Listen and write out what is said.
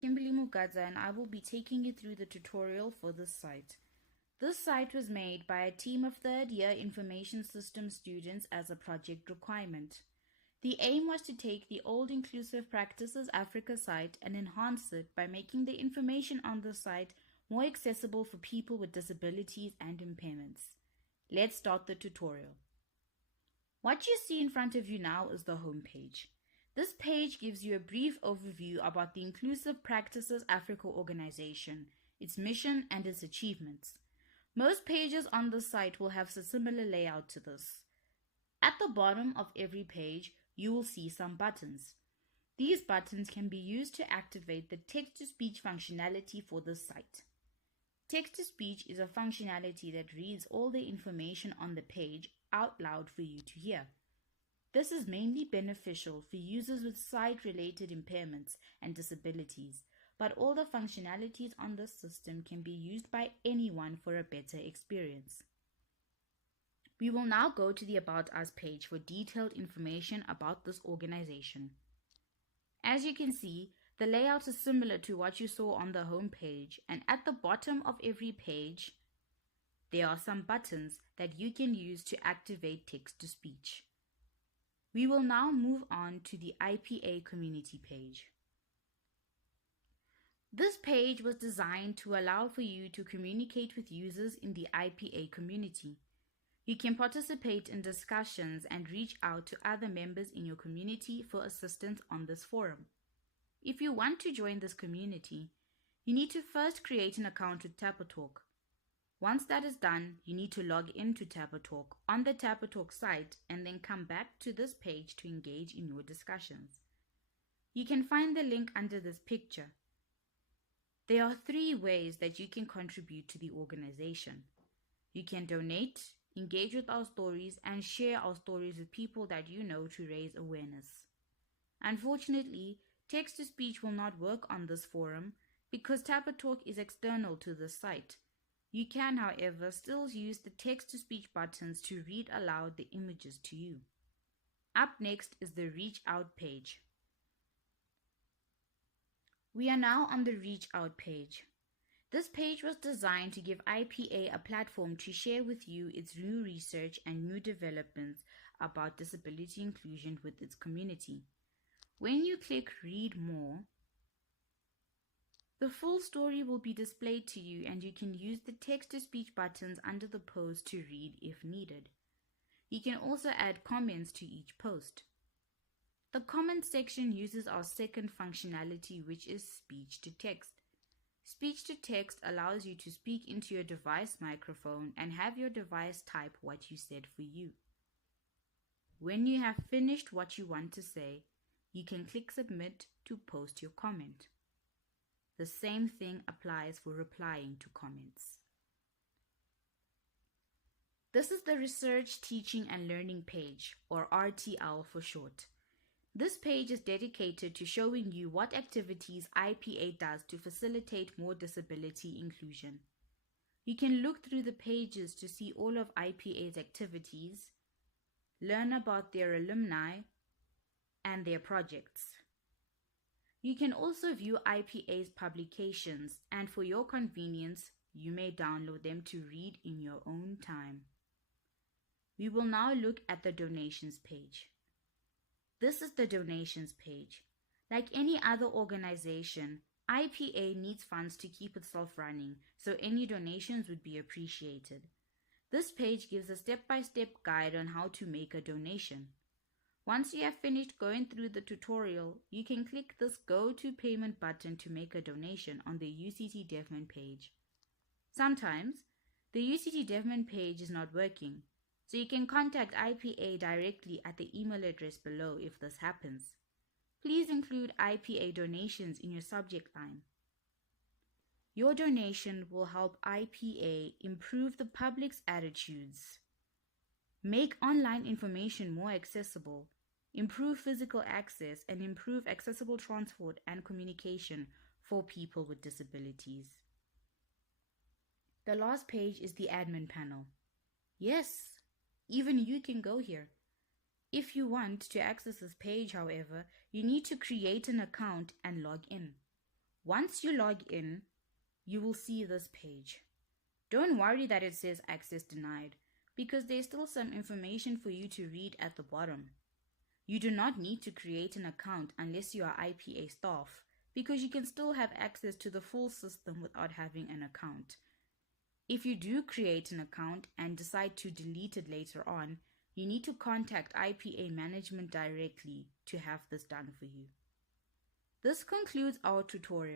Kimberley Mugadza, and I will be taking you through the tutorial for this site. This site was made by a team of third-year information systems students as a project requirement. The aim was to take the old Inclusive Practices Africa site and enhance it by making the information on the site more accessible for people with disabilities and impairments. Let's start the tutorial. What you see in front of you now is the home page. This page gives you a brief overview about the Inclusive Practices Africa organization, its mission and its achievements. Most pages on the site will have a similar layout to this. At the bottom of every page, you will see some buttons. These buttons can be used to activate the text-to-speech functionality for this site. Text-to-speech is a functionality that reads all the information on the page out loud for you to hear. This is mainly beneficial for users with sight-related impairments and disabilities, but all the functionalities on this system can be used by anyone for a better experience. We will now go to the About Us page for detailed information about this organization. As you can see, the layout is similar to what you saw on the home page, and at the bottom of every page, there are some buttons that you can use to activate text-to-speech. We will now move on to the IPA community page. This page was designed to allow for you to communicate with users in the IPA community. You can participate in discussions and reach out to other members in your community for assistance on this forum. If you want to join this community, you need to first create an account with TapaTalk. Once that is done, you need to log into TapaTalk on the TapaTalk site and then come back to this page to engage in your discussions. You can find the link under this picture. There are 3 ways that you can contribute to the organization. You can donate, engage with our stories, and share our stories with people that you know to raise awareness. Unfortunately, text-to-speech will not work on this forum because TapaTalk is external to this site. You can, however, still use the text-to-speech buttons to read aloud the images to you. Up next is the Reach Out page. We are now on the Reach Out page. This page was designed to give IPA a platform to share with you its new research and new developments about disability inclusion with its community. When you click Read More, the full story will be displayed to you, and you can use the text-to-speech buttons under the post to read if needed. You can also add comments to each post. The comments section uses our second functionality, which is speech-to-text. Speech-to-text allows you to speak into your device microphone and have your device type what you said for you. When you have finished what you want to say, you can click Submit to post your comment. The same thing applies for replying to comments. This is the Research, Teaching and Learning page, or RTL for short. This page is dedicated to showing you what activities IPA does to facilitate more disability inclusion. You can look through the pages to see all of IPA's activities, learn about their alumni, and their projects. You can also view IPA's publications, and for your convenience, you may download them to read in your own time. We will now look at the donations page. This is the donations page. Like any other organization, IPA needs funds to keep itself running, so any donations would be appreciated. This page gives a step-by-step guide on how to make a donation. Once you have finished going through the tutorial, you can click this Go to Payment button to make a donation on the UCT Devman page. Sometimes, the UCT Devman page is not working, so you can contact IPA directly at the email address below if this happens. Please include IPA donations in your subject line. Your donation will help IPA improve the public's attitudes, make online information more accessible, improve physical access, and improve accessible transport and communication for people with disabilities. The last page is the admin panel. Yes, even you can go here. If you want to access this page, however, you need to create an account and log in. Once you log in, you will see this page. Don't worry that it says access denied, because there's still some information for you to read at the bottom. You do not need to create an account unless you are IPA staff, because you can still have access to the full system without having an account. If you do create an account and decide to delete it later on, you need to contact IPA management directly to have this done for you. This concludes our tutorial.